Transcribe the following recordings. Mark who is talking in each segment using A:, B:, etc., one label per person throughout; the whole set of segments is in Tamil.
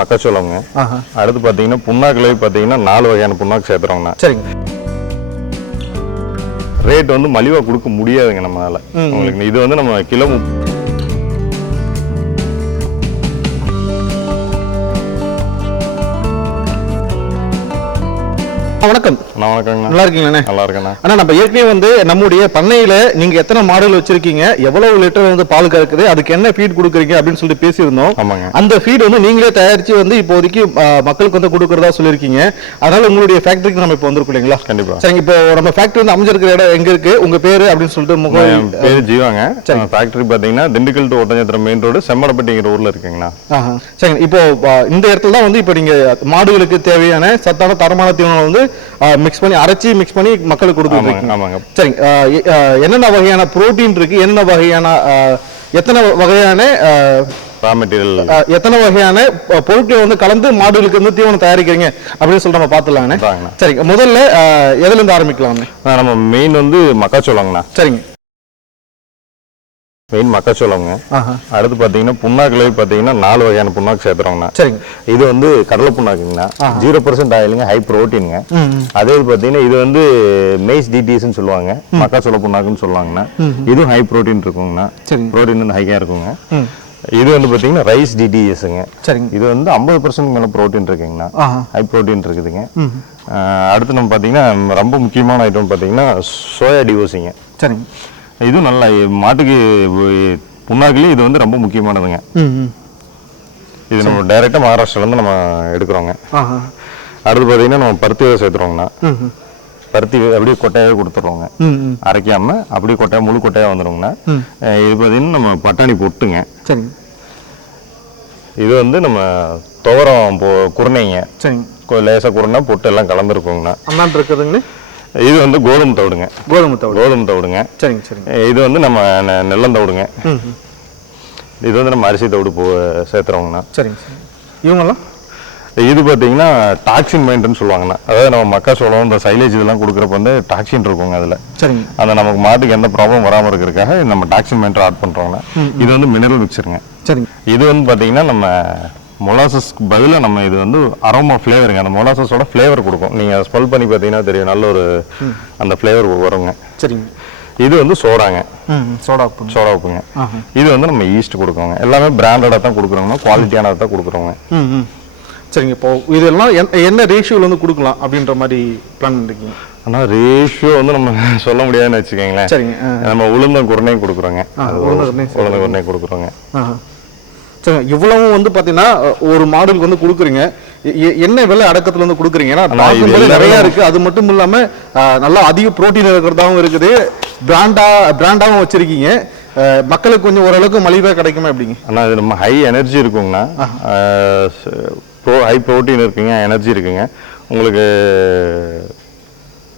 A: மக்காச்சோளம்ங்க. அடுத்து பார்த்தீங்கன்னா புண்ணாக்குலேயே பார்த்தீங்கன்னா நாலு வகையான புண்ணாக்கு சேர்த்துறோங்கண்ணா
B: சரிங்க.
A: ரேட் வந்து மலிவாக கொடுக்க முடியாதுங்க நம்மளால. உங்களுக்கு இது வந்து நம்ம கிலோ
B: வணக்கம்.
A: வணக்கங்கண்ணா.
B: நல்லா இருக்கீங்களாண்ணே
A: நல்லா இருக்கேண்ணா
B: ஆனா நம்ம ஏற்கனவே வந்து நம்முடைய பண்ணையில நீங்க எத்தனை மாடுகள் வச்சிருக்கீங்க எவ்வளவு லிட்டர் வந்து பால் கறக்குது அதுக்கு என்ன ஃபீட் கொடுக்குறீங்க அப்படின்னு சொல்லிட்டு பேசியிருந்தோம்.
A: ஆமாங்க.
B: அந்த ஃபீட் வந்து நீங்களே தயாரிச்சு வந்து இப்போதைக்கு மக்களுக்கு வந்து கொடுக்கறதா சொல்லியிருக்கீங்க. அதனால உங்களுடைய ஃபேக்டரிக்கு நம்ம இப்போ வந்திருக்கோம் இல்லைங்களா?
A: கண்டிப்பா.
B: சரிங்க இப்போ நம்ம ஃபேக்டரி வந்து அமைஞ்சிருக்கிற இடம் எங்க இருக்கு? உங்க பேரு அப்படின்னு சொல்லிட்டு முகம்
A: பேர் ஜீவாங்க. ஃபேக்டரி பார்த்தீங்கன்னா Dindigul to Oddanchatram main road செம்மடப்பட்டிங்கிற ஊரில் இருக்குங்கண்ணா.
B: ஆஹா. சரிங்க இப்போ இந்த இடத்துல தான் வந்து இப்போ நீங்க மாடுகளுக்கு தேவையான சத்தான தரமான தீவனம் வந்து மிக்ஸ் பண்ணி அரைச்சி மிக்ஸ் பண்ணி மக்களுக்கு கொடுத்துட்டு
A: ஆமாங்க
B: சரிங்க. என்னென்ன வகையான புரோட்டீன் இருக்கு? என்னென்ன வகையான எத்தனை வகையான
A: ரா மெட்டீரியல்
B: எத்தனை வகையான பொருட்களை வந்து கலந்து மாடுகளுக்கு வந்து தீவனம் தயாரிக்கிறீங்க? அப்படின்னு சொல்லிட்டு நம்ம பார்த்துலாங்கண்ணே சரிங்க. முதல்ல ஆ, எதுல இருந்து ஆரம்பிக்கலாம்ண்ணே
A: நம்ம மெயின் வந்து மக்காச்சோளங்கண்ணா.
B: சரிங்க.
A: மெயின் மக்காச்சோளங்க
B: ஆஹா.
A: அடுத்து பார்த்தீங்கன்னா புண்ணாக்குலேயே பார்த்தீங்கன்னா நாலு வகையான புண்ணாக்கு சேர்த்துறோங்கண்ணா
B: சரிங்க.
A: இது வந்து கடலை புண்ணாக்குங்கண்ணா ஜீரோ பர்சன்ட் ஆயிலுங்க ஹை ப்ரோட்டீனுங்க. அதே இது பார்த்தீங்கன்னா இது வந்து மெய்ஸ் டிடிஎஸ்ன்னு சொல்லுவாங்க. மக்காச்சோள புண்ணாக்குன்னு சொல்லுவாங்கண்ணா. இதுவும் ஹை ப்ரோட்டீன் இருக்குங்கண்ணா. ப்ரோட்டீன் வந்து ஹையாக இருக்குங்க. இது வந்து பார்த்தீங்கன்னா ரைஸ் டிடிஎஸ்ங்க
B: சரிங்க.
A: இது வந்து ஐம்பது பர்சன்ட் மேலே ப்ரோட்டீன் இருக்குங்கண்ணா. ஹை ப்ரோட்டீன் இருக்குதுங்க. அடுத்து நம்ம பார்த்தீங்கன்னா ரொம்ப முக்கியமான ஐட்டம் பார்த்தீங்கன்னா சோயா டிவோசிங்க
B: சரிங்க.
A: இதுவும் நல்லா மாட்டுக்கு புண்ணாக்குலேயே இது வந்து ரொம்ப முக்கியமானதுங்க. இது நம்ம டைரெக்டாக மகாராஷ்டிராலேருந்து நம்ம எடுக்கிறோங்க. அடுத்து பார்த்தீங்கன்னா நம்ம பருத்தி விதை சேர்த்துறோங்கண்ணா. பருத்தி அப்படியே கொட்டையாகவே கொடுத்துட்றோங்க அரைக்காம அப்படியே கொட்டையா முழு கொட்டையாக. அஹ் இது பார்த்தீங்கன்னா நம்ம பட்டாணி பொட்டுங்க.
B: சரிங்க.
A: இது வந்து நம்ம துவரம் போ குருணைங்க.
B: சரிங்க.
A: லேசாக குருணை பொட்டு எல்லாம் கலந்துருக்குங்கண்ணா.
B: அந்தாண்டு இருக்குதுங்கண்ணே.
A: இது வந்து கோதுமை தவிடுங்க.
B: கோதுமை தவிடு.
A: கோதுமை தவிடுங்க.
B: சரிங்க சரிங்க.
A: இது வந்து நம்ம நெல்லம் தவிடுங்க. இது வந்து நம்ம அரிசி தவிடு போ சேர்த்துறோங்கண்ணா
B: சரிங்க இவங்கெல்லாம்?
A: இது பார்த்தீங்கன்னா டாக்ஸின் மைண்ட்னு சொல்லுவாங்கண்ணா. அதாவது நம்ம மக்காச்சோளம் இந்த சைலேஜ் இதெல்லாம் கொடுக்குறப்ப வந்து டாக்ஸின் இருக்குங்க அதில்.
B: சரிங்க.
A: அந்த நமக்கு மாட்டுக்கு எந்த ப்ராப்ளம் வராமல் இருக்கிறதுக்காக நம்ம டாக்ஸின் மைண்ட் ஆட் பண்ணுறோங்கண்ணா இது வந்து மினரல் மிக்சருங்க
B: சரிங்க.
A: இது வந்து பார்த்தீங்கன்னா நம்ம மொலாசஸ்க்கு பதிலாக நம்ம இது வந்து அரோமா ஃப்ளேவருங்க அந்த மொலாசஸோட ஃப்ளேவர் கொடுக்கும். நீங்கள் ஸ்மெல் பண்ணி பார்த்தீங்கன்னா தெரியும். நல்ல ஒரு அந்த ஃப்ளேவர் வருங்க.
B: சரிங்க.
A: இது வந்து சோடாங்க.
B: சோடா உப்பு.
A: சோடா உப்புங்க. இது வந்து நம்ம ஈஸ்ட் கொடுக்குறோங்க எல்லாமே பிராண்டடாக தான் கொடுக்குறோங்க குவாலிட்டியானதை தான் கொடுக்குறோங்க
B: சரிங்க. இப்போ இதெல்லாம் என்ன- ரேஷியோவில் வந்து கொடுக்கலாம் அப்படின்ற மாதிரி பிளான் பண்ணிருக்கீங்க?
A: ஆனால் ரேஷியோ வந்து நம்ம சொல்ல முடியாதுன்னு வச்சுக்கோங்களேன்.
B: சரிங்க
A: நம்ம உளுந்தம் குருணையும் கொடுக்குறோங்க. உளுந்த குருணையும் கொடுக்குறோங்க.
B: சரிங்க இவ்வளவும் வந்து பார்த்தீங்கன்னா ஒரு மாடலுக்கு வந்து கொடுக்குறீங்க. என்ன விலை அடக்கத்துல வந்து கொடுக்குறீங்க? ஏன்னா நிறைய இருக்கு. அது மட்டும் இல்லாம ஆ, நல்லா அதிக புரோட்டீன் இருக்கிறதாவும் இருக்குது. பிராண்டா பிராண்டாவும் வச்சிருக்கீங்க. மக்களுக்கு கொஞ்சம் ஓரளவுக்கு மலிவாக கிடைக்குமா எப்படிங்க?
A: ஆனால் இது நம்ம ஹை எனர்ஜி இருக்குங்கண்ணா. ப்ரோ ஹை ப்ரோட்டீன் இருக்குங்க எனர்ஜி இருக்குங்க. உங்களுக்கு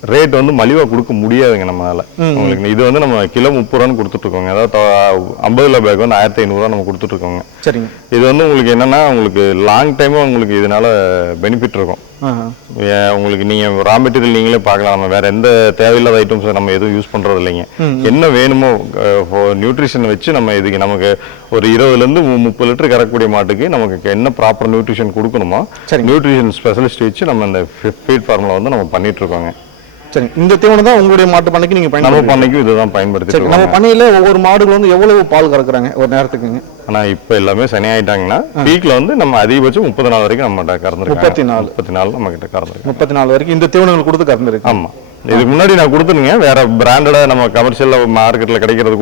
A: ரேட் வந்து மலிவாக கொடுக்க முடியாதுங்க நம்மளால. உங்களுக்கு இது வந்து நம்ம கிலோ முப்பது ரூபான்னு கொடுத்துட்ருக்கோங்க. அதாவது ஐம்பது கிலோ பேக் வந்து ஆயிரத்தி ஐநூறுரூவா நம்ம கொடுத்துட்ருக்கோங்க.
B: சரிங்க.
A: இது வந்து உங்களுக்கு என்னன்னா உங்களுக்கு லாங் டைமாக உங்களுக்கு இதனால பெனிஃபிட் இருக்கும். உங்களுக்கு நீங்க ரா மெட்டீரியல் நீங்களே பார்க்கலாம். நம்ம வேற எந்த தேவையில்லாத ஐட்டம்ஸ் நம்ம எதுவும் யூஸ் பண்றது இல்லைங்க என்ன வேணுமோ நியூட்ரிஷன் வச்சு நம்ம இதுக்கு நமக்கு ஒரு இருபதுல இருந்து மு- முப்பது லிட்டர் கறக்கக்கூடிய மாட்டுக்கு நமக்கு என்ன ப்ராப்பர் நியூட்ரிஷன் கொடுக்கணுமோ. நியூட்ரிஷன் ஸ்பெஷலிஸ்ட் வச்சு நம்ம இந்த ஃபீட் ஃபார்முலா வந்து நம்ம பண்ணிட்டு
B: சரிங்க இந்த தீவனம் தான் உங்களுடைய மாட்டு பண்ணைக்கு நீங்க
A: நம்ம
B: பயன்படுத்தி
A: பண்ணைக்கும் இதுதான் பயன்படுத்திட்டு
B: சரி நம்ம பண்ணையில ஒவ்வொரு மாடுகள் வந்து எவ்வளவு பால் கறக்குறாங்க? ஒரு நேரத்துக்குங்க
A: ஆனா இப்ப எல்லாமே சனி ஆயிட்டாங்கன்னா பீக்ல வந்து நம்ம அதிகபட்சம் முப்பது நாள் வரைக்கும் நம்ம கறந்துருக்கோம்
B: முப்பத்தி நாலு.
A: முப்பத்தி நாலு நம்ம கிட்ட கறந்துருக்கோம்
B: முப்பத்தி நாலு வரைக்கும் இந்த தீவனங்கள் கொடுத்து கறந்துருக்கு.
A: ஆமா. இதுக்கு முன்னாடி நான் கொடுத்துருங்க வேற பிராண்டடா நம்ம கமர்ஷியல்ல மார்க்கெட்ல கிடைக்கிறது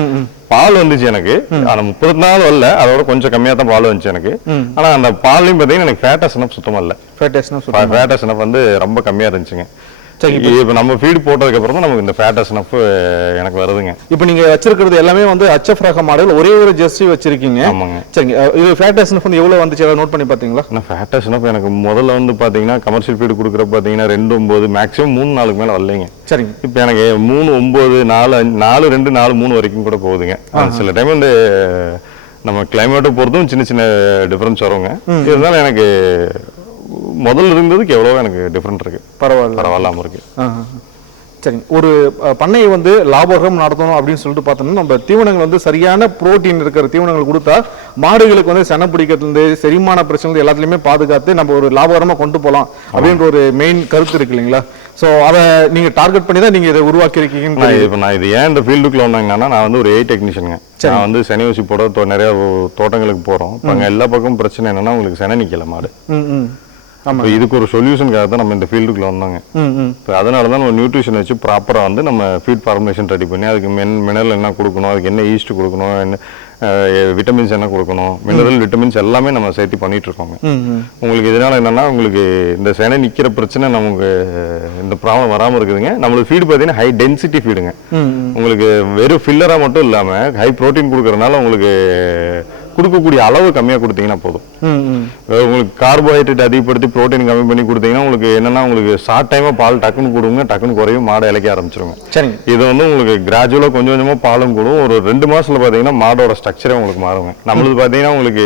B: ம்
A: பால் வந்துச்சு எனக்கு. ஆனா முப்பது நாள் வரல அதோட கொஞ்சம் கம்மியா தான் பால் வந்துச்சு எனக்கு. ஆனா அந்த பால்லையும் பாத்தீங்கன்னா எனக்கு ஃபேட்டஸ் சுத்தமா இல்ல. ஃபேட்டஸ் சினப் வந்து ரொம்ப கம்மியா இருந்துச்சுங்க.
B: சரி,
A: இப்போ நம்ம ஃபீட் போட்டதுக்கு அப்புறம் நமக்கு இந்த ஃபேட்டஸ் சினப் எனக்கு வருதுங்க.
B: இப்போ நீங்க வச்சிருக்கிறது எல்லாமே வந்து HF ரக மாடல் ஒரே ஒரு ஜெர்சி வச்சிருக்கீங்க.
A: ஆமாங்க.
B: சரிங்க. இது ஃபேட்டேஷன் வந்து எவ்வளவு வந்துச்சு? அதை நோட் பண்ணி பாத்தீங்களா?
A: ஆனால் ஃபேட்டஸ் சினப் எனக்கு முதல்ல வந்து பாத்தீங்கன்னா கமர்ஷியல் ஃபீடு கொடுக்குற பாத்தீங்கன்னா ரெண்டு ஒன்பது மேக்ஸிமம் மூணு நாளுக்கு மேல வரலைங்க.
B: சரிங்க.
A: இப்போ எனக்கு மூணு ஒம்பது நாலு நாலு ரெண்டு நாலு மூணு வரைக்கும் கூட போகுதுங்க. சில டைம் வந்து நம்ம கிளைமேட்டை பொறுத்தும் சின்ன சின்ன டிஃப்ரென்ஸ் வருங்க. இருந்தாலும் எனக்கு முதல்ல இருந்ததுக்கு எவ்வளவோ எனக்கு டிஃப்ரெண்ட் இருக்கு.
B: பரவாயில்ல.
A: பரவாயில்லாம இருக்கு.
B: ஆஹ். சரி ஒரு பண்ணையை வந்து லாபகம் நடத்தணும் அப்படின்னு சொல்லிட்டு பார்த்தோம்னா நம்ம தீவனங்கள் வந்து சரியான புரோட்டீன் இருக்கிற தீவனங்கள் கொடுத்தா மாடுகளுக்கு வந்து செனை பிடிக்கிறதுலேருந்து செரிமான பிரச்சனை எல்லாத்துலயுமே பாதுகாத்து நம்ம ஒரு லாபகரமா கொண்டு போகலாம் அப்படின்ற ஒரு மெயின் கருத்து இருக்கு இல்லைங்களா? ஸோ அதை நீங்க டார்கெட் பண்ணி தான் நீங்க இதை உருவாக்கி இருக்கீங்கன்னு
A: நான் இது- இப்ப நான் இது ஏன் இந்த ஃபீல்டுக்குள்ள வந்தாங்கன்னா நான் வந்து ஒரு ஏ டெக்னீஷியனுங்க நான் வந்து செனை ஊசி போட நிறைய தோட்டங்களுக்கு போறோம். இப்போ எல்லா பக்கமும் பிரச்சனை என்னன்னா உங்களுக்கு செனை நிக்கல மாடு. இப்போ இதுக்கு ஒரு சொல்யூஷனுக்காக தான் நம்ம இந்த ஃபீல்டுக்குள்ள வந்தாங்க. இப்போ அதனால தான் நம்ம நியூட்ரிஷன் வச்சு ப்ராப்பராக வந்து நம்ம ஃபீட் ஃபார்மேஷன் ரெடி பண்ணி அதுக்கு மென் மினரல் என்ன கொடுக்கணும் அதுக்கு என்ன ஈஸ்ட் கொடுக்கணும் என்ன விட்டமின்ஸ் என்ன கொடுக்கணும் மினரல் விட்டமின்ஸ் எல்லாமே நம்ம சேர்த்து பண்ணிட்டு இருக்கோங்க. உங்களுக்கு இதனால என்னன்னா உங்களுக்கு இந்த செனை நிக்கிற பிரச்சனை நமக்கு இந்த ப்ராப்ளம் வராம இருக்குதுங்க. நம்மளுக்கு ஃபீடு பார்த்தீங்கன்னா ஹை டென்சிட்டி ஃபீடுங்க உங்களுக்கு வெறும் ஃபில்லரா மட்டும் இல்லாம ஹை புரோட்டீன் கொடுக்கறதுனால உங்களுக்கு கொடுக்கக்கூடிய அளவு கம்மியா கொடுத்தீங்கன்னா போதும். உங்களுக்கு கார்போஹைட்ரேட் அதிகப்படுத்தி புரோட்டீன் கம்மி பண்ணி கொடுத்தீங்கன்னா உங்களுக்கு என்னன்னா உங்களுக்கு ஷார்ட் டைமா பால் டக்குன்னு கொடுங்க டக்குன்னு குறையும் மாடை இலைக்க ஆரம்பிச்சிருங்க.
B: சரிங்க.
A: இது வந்து உங்களுக்கு கிராஜுவலாக கொஞ்சம் கொஞ்சமாக பாலும் கூடும். ஒரு ரெண்டு மாசத்துல பார்த்தீங்கன்னா மாடோட ஸ்ட்ரக்சரே உங்களுக்கு மாறுங்க. நம்மளுக்கு பார்த்தீங்கன்னா உங்களுக்கு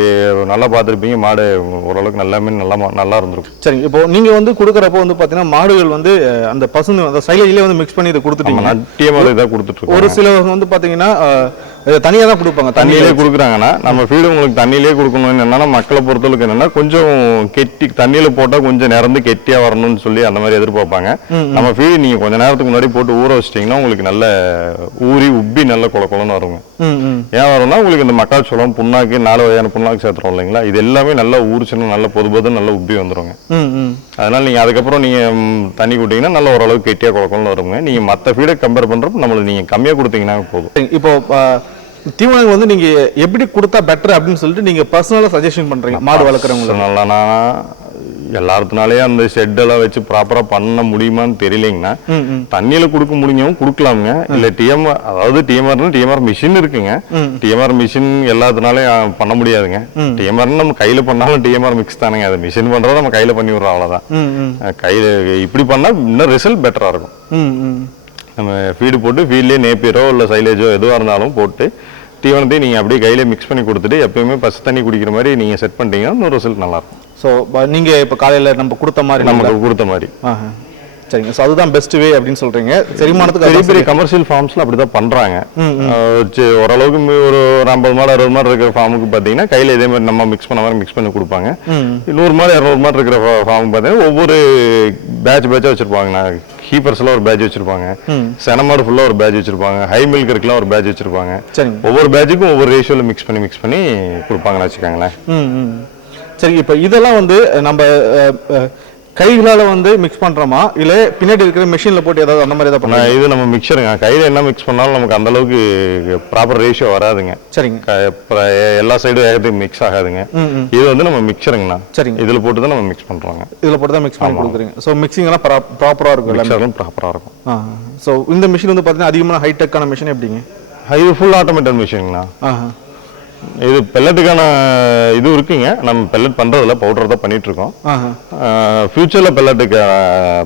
A: நல்லா பார்த்துருப்பீங்க மாடு ஓரளவுக்கு நல்லாமே நல்லா நல்லா இருந்திருக்கும்.
B: சரிங்க. இப்போ நீங்க வந்து கொடுக்குறப்போ வந்து பாத்தீங்கன்னா மாடுகள் வந்து அந்த பசு அந்த சைலேஜ்லேயே வந்து மிக்ஸ் பண்ணி இதை கொடுத்துட்டீங்க.
A: நட்டியமாக இதாக கொடுத்துட்டு
B: ஒரு சிலவங்க வந்து பாத்தீங்கன்னா அஹ், இதை தனியா தான் கொடுப்பாங்க
A: தண்ணியிலே கொடுக்குறாங்கன்னா நம்ம ஃபீடு உங்களுக்கு தண்ணியிலே கொடுக்கணும்னு என்னன்னா மக்களை பொறுத்தளவுக்கு என்னன்னா கொஞ்சம் கெட்டி தண்ணியில போட்டா கொஞ்சம் நிறந்து கெட்டியா வரணும்னு சொல்லி அந்த மாதிரி எதிர்பார்ப்பாங்க. நம்ம ஃபீடு நீங்க கொஞ்ச நேரத்துக்கு முன்னாடி போட்டு ஊற வச்சிட்டீங்கன்னா உங்களுக்கு நல்ல ஊறி உப்பி நல்ல குள குளன்னு வருங்க. ஏன் வரும்னா உங்களுக்கு இந்த மக்காச்சோளம் புண்ணாக்கு நாலு வகையான புண்ணாக்கு சேர்த்துறோம் இல்லைங்களா? இது எல்லாமே நல்லா ஊறிச்சுன்னு நல்ல பொது பொது நல்லா உப்பி வந்துருங்க. அதனால நீங்க அதுக்கப்புறம் நீங்க தண்ணி கொடுத்தீங்கன்னா நல்ல ஓரளவுக்கு கெட்டியா குளக்குளம்னு வருங்க. நீங்க மற்ற ஃபீடை கம்பேர் பண்றப்ப நம்மளுக்கு நீங்க கம்மியா கொடுத்தீங்கன்னா போதும்.
B: இப்போ தீவனங்கள் வந்து நீங்க எப்படி கொடுத்தா பெட்டர் அப்படின்னு சொல்லிட்டு நீங்க பர்சனலா சஜஷன் பண்றீங்க மாடு வளர்க்குறவங்க
A: நல்லா நான் எல்லாத்துனாலயே அந்த ஷெட்டெல்லாம் வச்சு ப்ராப்பரா பண்ண முடியுமான்னு தெரியலைங்கண்ணா தண்ணியில கொடுக்க முடிஞ்சவங்க கொடுக்கலாமுங்க. இல்ல டிஎம்ஆர் அதாவது டிஎம்ஆர்னு டிஎம்ஆர் மிஷின் இருக்குங்க. டிஎம்ஆர் மிஷின் எல்லாத்துனாலையும் பண்ண முடியாதுங்க. டிஎம்ஆர் நம்ம கையில பண்ணாலும் டிஎம்ஆர் மிக்ஸ் தானுங்க. அது மிஷின் பண்றத நம்ம கையில பண்ணி விடுறோம் அவ்வளவுதான். கையில இப்படி பண்ணா இன்னும் ரிசல்ட் பெட்டரா இருக்கும். நம்ம ஃபீடு போட்டு ஃபீல்ட்லேயே நேப்பியரோ இல்லை சைலேஜோ எதுவாக இருந்தாலும் போட்டு தீவனத்தையும் நீங்கள் அப்படியே கையில மிக்ஸ் பண்ணி கொடுத்துட்டு எப்பயுமே பசு தண்ணி குடிக்கிற மாதிரி நீங்கள் செட் பண்ணிட்டீங்கன்னா இன்னும் ரிசல்ட் நல்லாயிருக்கும்.
B: ஸோ நீங்க இப்போ காலையில நம்ம கொடுத்த மாதிரி
A: நமக்கு கொடுத்த மாதிரி.
B: சரிங்க. ஸோ அதுதான் பெஸ்ட் வே அப்படின்னு சொல்றீங்க. செரிமானத்துக்கு
A: பெரிய பெரிய கமர்ஷியல் ஃபார்ம்ஸ்ல அப்படிதான் பண்றாங்க. அஹ் சி- ஓரளவுக்கு ஒரு ஒரு ஐம்பது மாடு அறுபது மாடு இருக்கிற ஃபார்முக்கு பார்த்தீங்கன்னா கையில இதே மாதிரி நம்ம மிக்ஸ் பண்ண மாதிரி மிக்ஸ் பண்ணி கொடுப்பாங்க. நூறு மாடு இரநூறு மாடு இருக்கிற ஃபார்முக்கு பார்த்தீங்கன்னா ஒவ்வொரு பேட்ச் பேட்சாக வச்சிருப்பாங்க. ஹீப்பர்ஸ்லாம் ஒரு பேட்ச் வச்சிருப்பாங்க. சென மாடு ஃபுல்லா ஒரு பேட்ச் வச்சிருப்பாங்க. ஹை மில்க் இருக்கலாம் ஒரு பேட்ச் வச்சிருப்பாங்க. ஒவ்வொரு பேட்சுக்கும் ஒவ்வொரு ரேஷியோல மிக்ஸ் பண்ணி மிக்ஸ் பண்ணி கொடுப்பாங்கன்னு வச்சுக்கோங்களேன்.
B: சரி இப்போ இதெல்லாம் வந்து நம்ம கைகளால வந்து மிக்ஸ் பண்றோமா? இல்ல பின்னாடி இருக்கிற மெஷின்ல போட்டு ஏதாவது அந்த மாதிரி ஏதாவது பண்ணா
A: நான் இது நம்ம மிக்சருங்க கையில என்ன மிக்ஸ் பண்ணாலும் நமக்கு அந்த அளவுக்கு ப்ராப்பர் ரேஷியோ வராதுங்க.
B: சரிங்க.
A: எல்லா சைடும் ஏகத்துக்கு மிக்ஸ் ஆகாதுங்க. இது வந்து நம்ம மிக்சருங்கண்ணா
B: சரிங்க.
A: இதுல போட்டு தான் நம்ம மிக்ஸ் பண்றோங்க.
B: இதுல போட்டு தான் மிக்ஸ் பண்ணி கொடுக்குறீங்க. ஸோ மிக்சிங் எல்லாம் ப்ராப்பரா இருக்கும் எல்லாமே?
A: மிக்சரும் ப்ராப்பரா இருக்கும்.
B: ஸோ இந்த மிஷின் வந்து பார்த்தீங்கன்னா அதிகமான ஹைடெக்கான மிஷின் எப்படிங்க?
A: இது ஃபுல் ஆட்டோமேட்டட் மிஷினுங்கண்ணா இது பெல்லட்டுக்கான இது இருக்குங்க. நம்ம பெல்லட் பண்றதுல பவுடர் தான் பண்ணிட்டு இருக்கோம்
B: ஆஹா
A: ஃபியூச்சர்ல பெல்லட்டுக்கு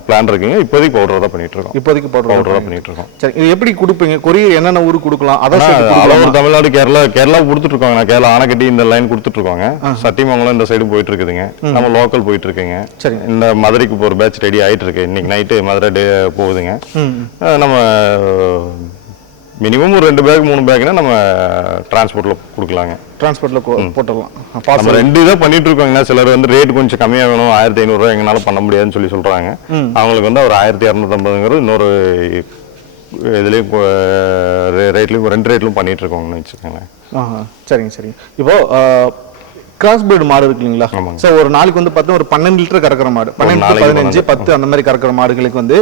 A: பிளான் இருக்குங்க. இப்போதைக்கு பவுடர் தான் பண்ணிட்டு இருக்கோம்
B: இப்போதைக்கு போடுறோம்
A: பவுடர் தான் பண்ணிட்டு இருக்கோம்.
B: சரி இது எப்படி கொடுப்பீங்க? கொரியர் என்னென்ன ஊருக்கு கொடுக்கலாம்? அதை
A: ஆனா,
B: சேர்த்து
A: all
B: கொடுக்கலாமா?
A: over தமிழ்நாடு கேரளா கேரளா கொடுத்துட்டு இருக்காங்க நான் கேரளா ஆனக்கட்டி இந்த லைன் கொடுத்துட்டு இருக்காங்க சத்தியமங்கலம் இந்த சைடு போயிட்டு இருக்குதுங்க நம்ம லோக்கல் போயிட்டு இருக்குங்க
B: சரிங்க.
A: இந்த மதுரைக்கு போற பேட்ச் ரெடி ஆயிட்டு இருக்கு இன்னைக்கு நைட்டு மதுரை டே போகுதுங்க. நம்ம மினிமம் ஒரு ரெண்டு பேக் மூணு பேக்னா நம்ம டிரான்ஸ்போர்ட்ல கொடுக்கலாங்க.
B: டிரான்ஸ்போர்ட்ல போட்டுடலாம்.
A: நம்ம ரெண்டு இதாக பண்ணிட்டு இருக்கோங்க. சிலர் வந்து ரேட் கொஞ்சம் கம்மியா வேணும். ஆயிரத்தி ஐநூறுரூவா எங்கனால பண்ண முடியாதுன்னு சொல்லி சொல்றாங்க. அவங்களுக்கு வந்து ஒரு ஆயிரத்தி இரநூத்தம்பதுங்கிறது இன்னொரு இதுலேயும் ரேட்லையும் ரெண்டு ரேட்லையும் பண்ணிட்டு இருக்கோங்கன்னு வச்சுக்கோங்களேன்.
B: சரிங்க சரிங்க. இப்போ கிராஸ் பீடு மாடு இருக்கு இல்லைங்களா. ஸோ ஒரு நாளைக்கு வந்து பார்த்தா ஒரு பன்னெண்டு லிட்டர் கறக்கிற மாடு. பன்னெண்டு பதினஞ்சு பத்து அந்த மாதிரி கறக்கிற மாடுகளுக்கு வந்து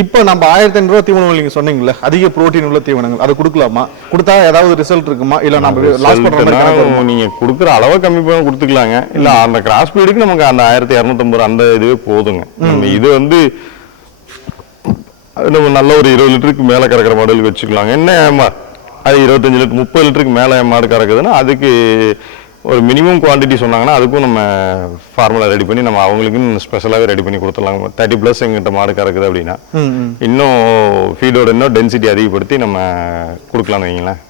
B: இப்போ நம்ம ஆயிரத்தி ஐநூறுவா தீவனங்கள் நீங்க சொன்னீங்கல்ல அதிக புரோட்டீன் உள்ள தீவனங்கள் அதை கொடுக்கலாமா? கொடுத்தா ஏதாவது ரிசல்ட் இருக்குமா? இல்ல நம்ம லாஸ் பண்ற மாதிரி கணக்கு வருமா?
A: சொல்லிட்டுனா, நீங்க கொடுக்குற அளவை கம்மி பண்ணி கொடுத்துக்கலாங்க. இல்ல அந்த கிராஸ் பீடுக்கு நமக்கு அந்த ஆயிரத்தி இரநூத்தம்பது அந்த இதுவே போதுங்க. நம்ம இது வந்து நம்ம நல்ல ஒரு இருபது லிட்டருக்கு மேல கறக்கிற மாடுகளுக்கு வச்சுக்கலாங்க. என்ன ஏமா அது இருபத்தஞ்சு லிட்டர் முப்பது லிட்டருக்கு மேல மாடு கறக்குதுன்னா அதுக்கு ஒரு மினிமம் குவாண்டிட்டி சொன்னாங்கன்னா அதுக்கும் நம்ம ஃபார்முலா ரெடி பண்ணி நம்ம அவங்களுக்குன்னு ஸ்பெஷலாகவே ரெடி பண்ணி கொடுத்துடலாம். தேர்ட்டி ப்ளஸ் எங்கிட்ட மாடு கறக்குது அப்படின்னா இன்னும் ஃபீடோட இன்னும் டென்சிட்டி அதிகப்படுத்தி நம்ம கொடுக்கலாம்னு வைங்களேன்.